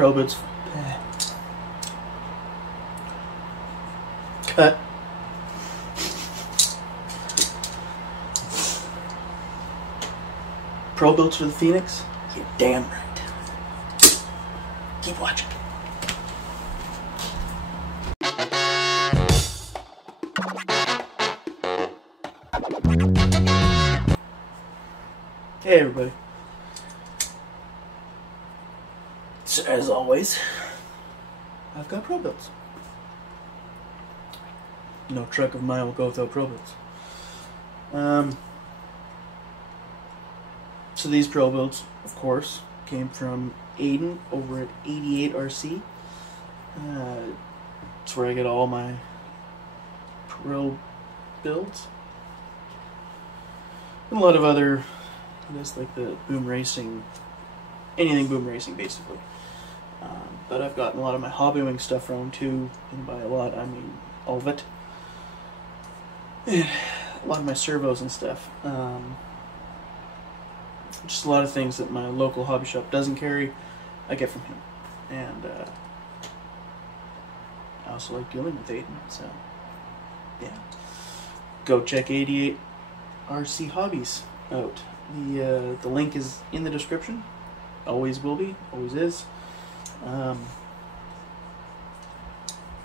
PROBUILDS. Cut. PROBUILDS for the Phoenix? You're damn right. Keep watching. Hey everybody. So as always, I've got PROBUILDS. No truck of mine will go without PROBUILDS. So these PROBUILDS, of course, came from AIDAN over at 88 RC. It's where I get all my pro builds. And a lot of other, just like the boom racing, anything boom racing basically. But I've gotten a lot of my hobby wing stuff from them too, and by a lot I mean all of it. And a lot of my servos and stuff. Just a lot of things that my local hobby shop doesn't carry, I get from him. And I also like dealing with AIDAN, so yeah. Go check 88 RC Hobbies out. The link is in the description. Always will be, always is.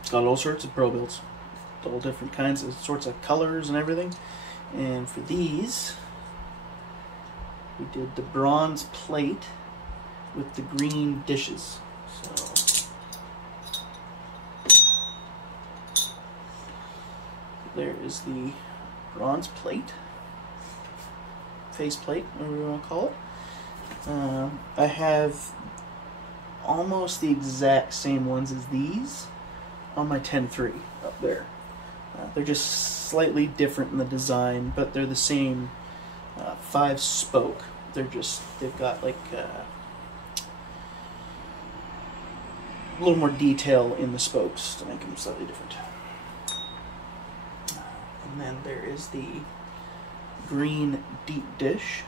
It's got all sorts of PROBUILDS, all different kinds of sorts of colors and everything. And for these, we did the bronze plate with the green dishes. So there is the bronze plate, face plate, whatever you want to call it. I have almost the exact same ones as these on my 10.3 up there. They're just slightly different in the design, but they're the same 5-spoke. They've got like a little more detail in the spokes to make them slightly different. And then there is the green deep dish.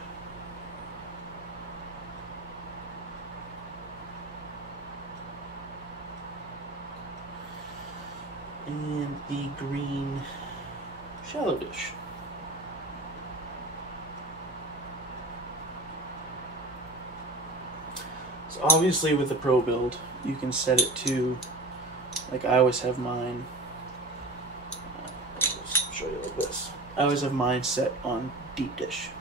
And the green shallow dish. So obviously with the Pro build, you can set it to, like I always have mine, I'll show you like this. I always have mine set on deep dish.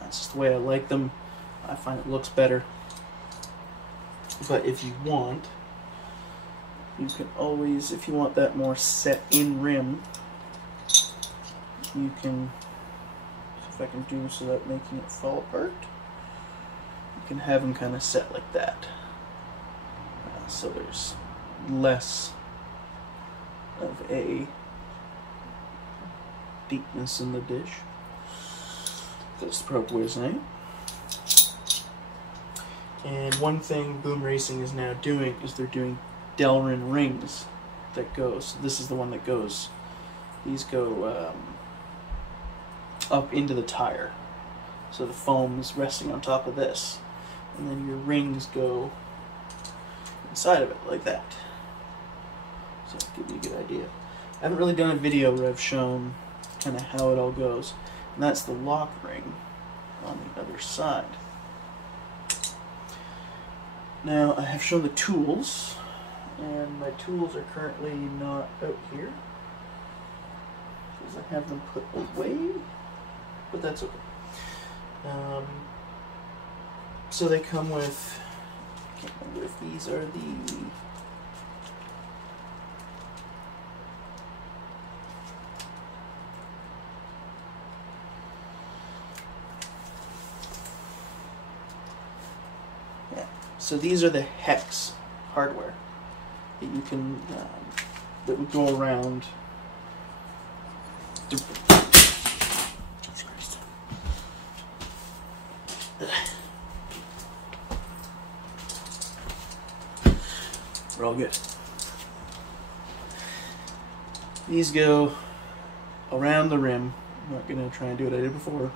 That's just the way I like them. I find it looks better. But if you want, you can always, if you want that more set in rim, you can, if I can do so without making it fall apart, you can have them kind of set like that. So there's less of a deepness in the dish. That's the Pro Boys name. And one thing Boom Racing is now doing is they're doing Delrin Rings that goes. This is the one that goes. These go up into the tire, so the foam is resting on top of this, and then your rings go inside of it like that. So give you a good idea. I haven't really done a video where I've shown kind of how it all goes, and that's the lock ring on the other side. Now I have shown the tools, and my tools are currently not out here because I have them put away, but that's okay. So they come with, I can't remember if these are the, yeah, so these are the hex hardware that you can, that would go around. Jesus Christ. We're all good. These go around the rim. I'm not going to try and do what I did before.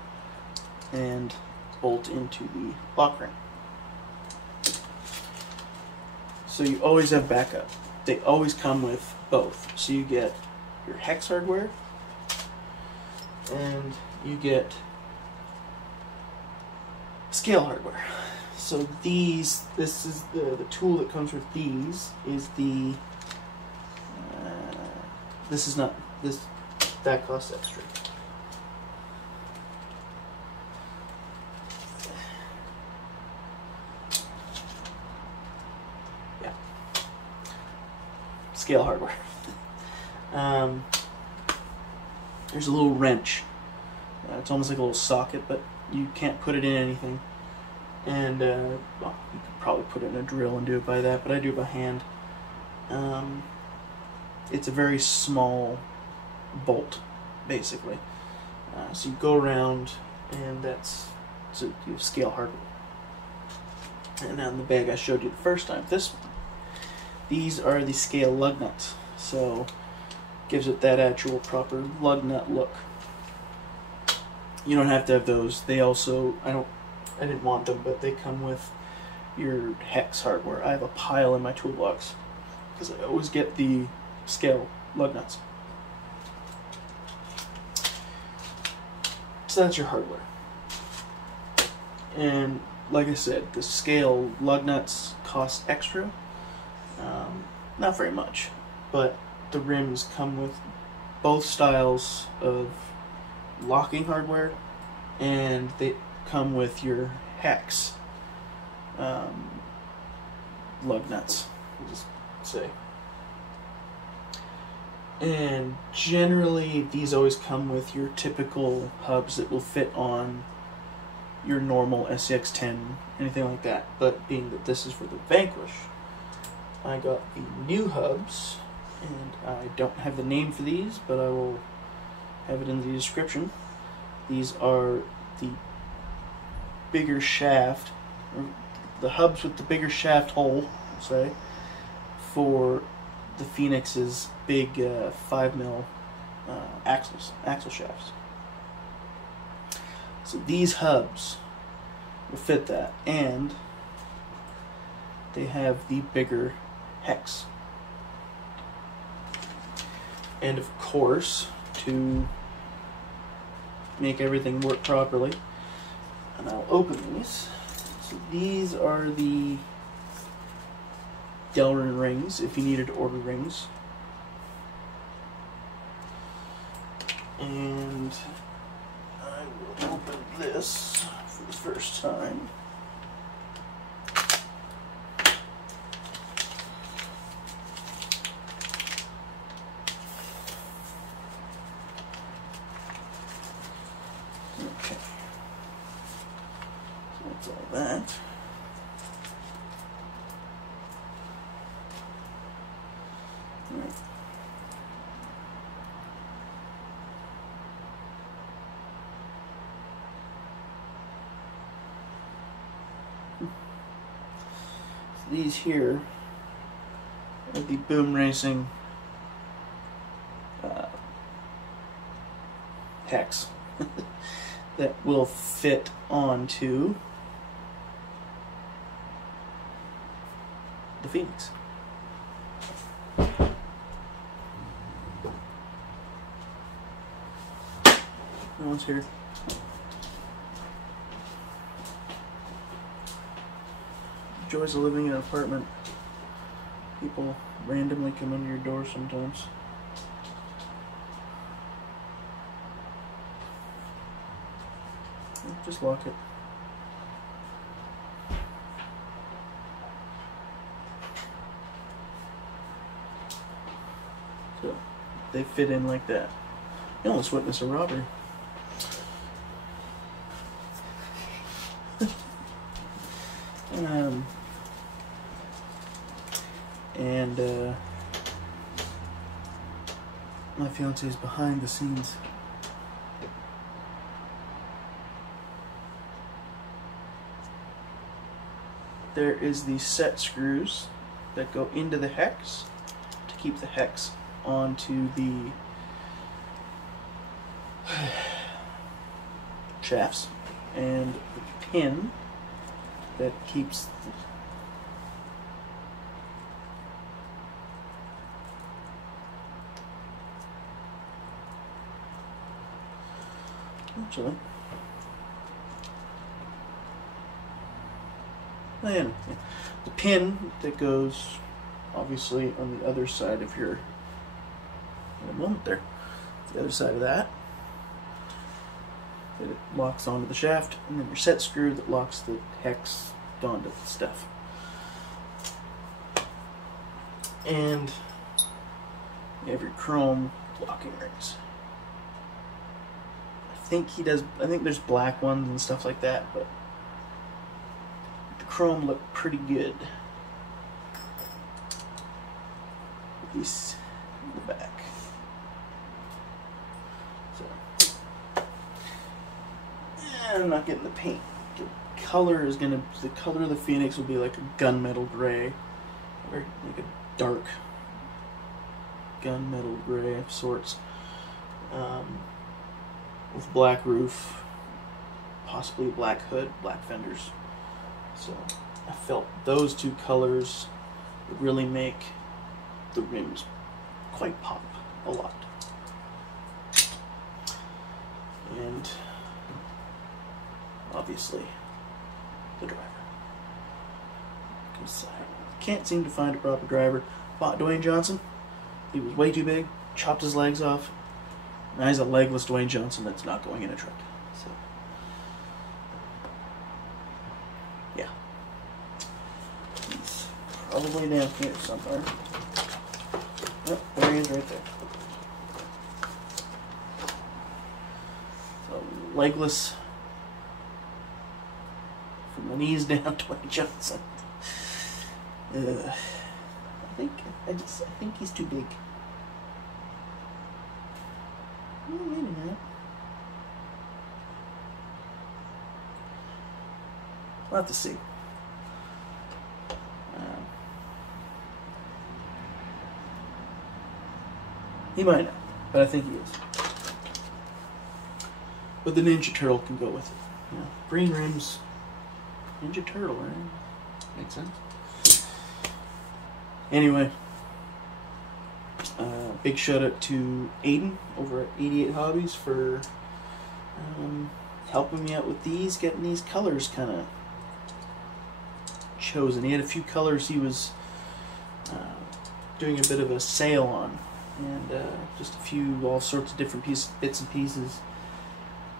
And bolt into the lock ring. So you always have backup. They always come with both. So you get your hex hardware, and you get scale hardware. So this is the tool that comes with these is the, that costs extra. Yeah. Scale hardware. There's a little wrench. It's almost like a little socket, but you can't put it in anything. And well, you could probably put it in a drill and do it by that, but I do it by hand. It's a very small bolt, basically. So you go around, and so you have scale hardware. And on the bag I showed you the first time, this one. These are the scale lug nuts, so gives it that actual proper lug nut look. You don't have to have those. They also, I didn't want them, but they come with your hex hardware. I have a pile in my toolbox because I always get the scale lug nuts. So that's your hardware. And like I said, the scale lug nuts cost extra. Not very much, but the rims come with both styles of locking hardware, and they come with your hex lug nuts, we'll just say. And generally these always come with your typical hubs that will fit on your normal SCX-10, anything like that. But being that this is for the Vanquish, I got the new hubs, and I don't have the name for these, but I will have it in the description. These are the bigger shaft, or the hubs with the bigger shaft hole, say, for the Phoenix's big 5mm axle shafts. So these hubs will fit that, and they have the bigger hex. And of course, to make everything work properly, and I'll open these. So these are the Delrin Rings, if you needed to order rings. And I will open this for the first time. Okay. So that's all that. Right. These here are the Boom Racing hex that will fit onto the Phoenix. No one's here. Joys of living in an apartment. People randomly come into your door sometimes. Just lock it. So they fit in like that. You almost witnessed a robbery. And my fiance is behind the scenes. There is the set screws that go into the hex to keep the hex onto the shafts, and the pin that keeps actually. Oh, yeah, yeah. The pin that goes obviously on the other side of your, in a moment there, the other side of that, that it locks onto the shaft, and then your set screw that locks the hex onto the stuff. And you have your chrome locking rings. I think there's black ones and stuff like that, but the chrome look pretty good. At least in the back. So, I'm not getting the paint. The color of the Phoenix will be like a gunmetal gray, or like a dark gunmetal gray of sorts, with black roof, possibly black hood, black fenders. So I felt those two colors would really make the rims quite pop a lot. And obviously the driver. Because I can't seem to find a proper driver. Bought Dwayne Johnson. He was way too big, chopped his legs off. Now he's a legless Dwayne Johnson that's not going in a truck. So, yeah. He's probably down here somewhere. Oh, there he is right there. So, legless from the knees down, Dwayne Johnson. I think he's too big. Oh, wait a minute. We'll have to see. He might not, but I think he is. But the Ninja Turtle can go with it. You know, green rims, Ninja Turtle, right? Makes sense. Anyway, big shout out to AIDAN over at 88 Hobbies for helping me out with these, getting these colors kind of chosen. He had a few colors he was doing a bit of a sale on, and just a few, all sorts of different bits and pieces.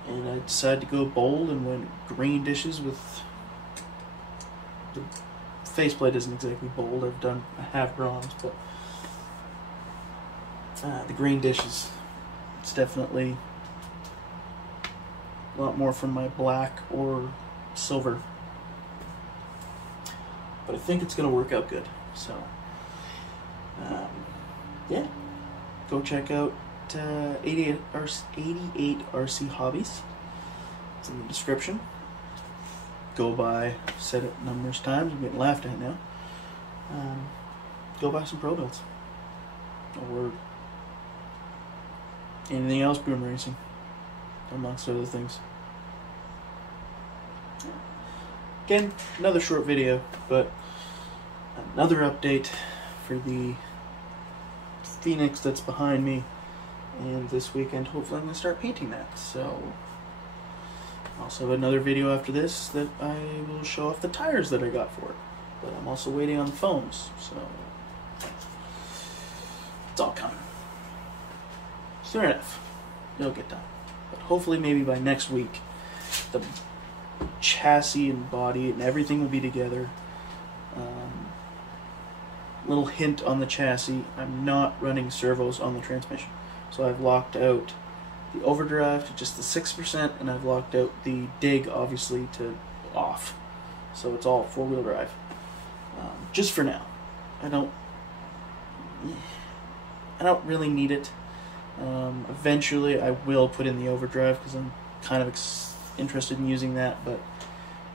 And I decided to go bold and went green dishes with the faceplate isn't exactly bold. I have bronze, but the green dishes, it's definitely a lot more from my black or silver. But I think it's going to work out good. So, yeah, go check out 88 RC Hobbies. It's in the description. Go buy, said it numerous times, I'm getting laughed at now. Go buy some PROBUILDS. Or anything else boom racing, amongst other things. Again, another short video, but another update for the Phoenix that's behind me. And this weekend, hopefully, I'm going to start painting that. So, I also have another video after this that I will show off the tires that I got for it. But I'm also waiting on the foams, so it's all coming. Soon enough, it'll get done. But hopefully, maybe by next week, the chassis and body and everything will be together. Little hint on the chassis, I'm not running servos on the transmission. So I've locked out the overdrive to just the 6%, and I've locked out the dig, obviously, to off. So it's all four-wheel drive. Just for now. I don't really need it. Eventually I will put in the overdrive because I'm kind of interested in using that, but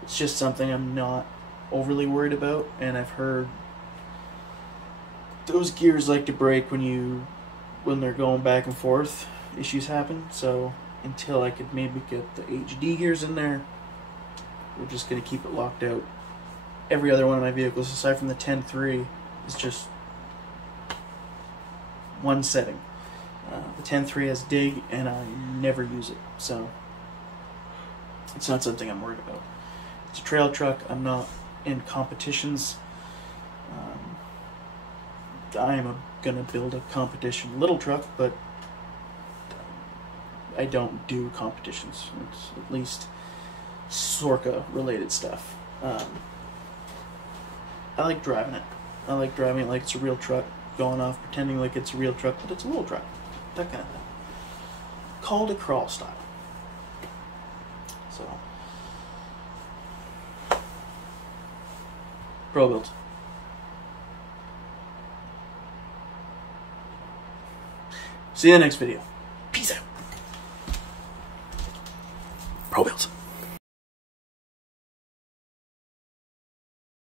it's just something I'm not overly worried about, and I've heard those gears like to break when they're going back and forth. Issues happen, so until I could maybe get the HD gears in there, we're just going to keep it locked out. Every other one of my vehicles, aside from the 10.3, is just one setting. The 10.3 has dig, and I never use it, so It's not something I'm worried about. It's a trail truck. I'm not in competitions. I am gonna build a competition little truck, but I don't do competitions. It's at least Sorka related stuff. I like driving it. I like driving it like it's a real truck, going off pretending like it's a real truck, but it's a little truck. That kind of thing. Call to crawl style. So, PROBUILDS. See you in the next video. Peace out. PROBUILDS.